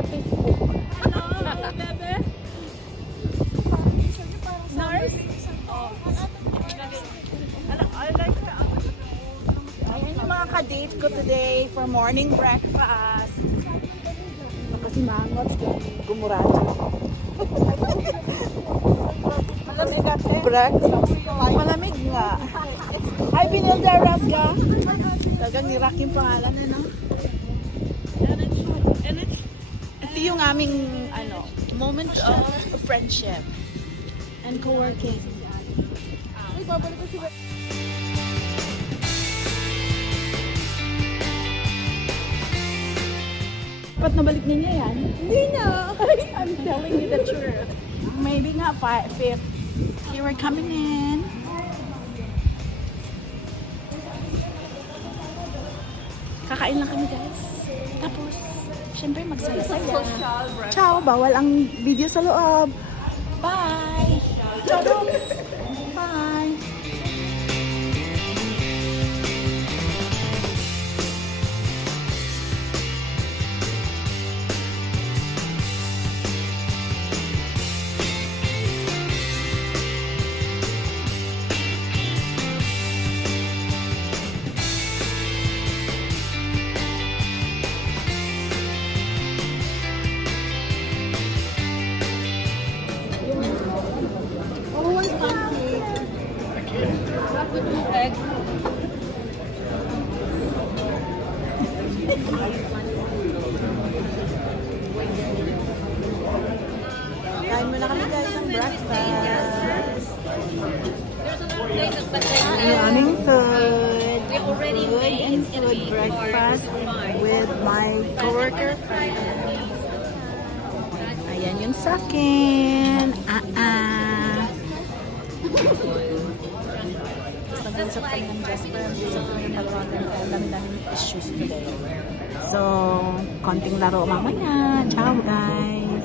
sa Facebook. Hello, bebe. Nurse? I like that. Ayan yung mga ka-date ko today for morning breakfast. Nakasimangot, gumuracho. Malamig ate. Breakfast. Malamig nga. Ay, Binilderas ka? Talagang nirak yung pangalan na, no? Ito yung aming, moment of friendship and co-working. Ay, babalik ko si Ba't nabalik na niya yan? Hindi na. I'm telling you the truth. Maybe nga 5th. Here we're coming in. Kakain lang kami guys. Tapos, syempre magsaya-saya. Ciao! Bawal ang video sa loob. Bye! Ciao! Bye! Egg. Kain muna kami guys ng breakfast. Ang aming food. Good and food breakfast with my coworker friends. Ayan yung sa akin. Sa kanyang Jasper, sa kanyang palawagan, dami-daming issues today. So, konting laro mamaya. Ciao guys!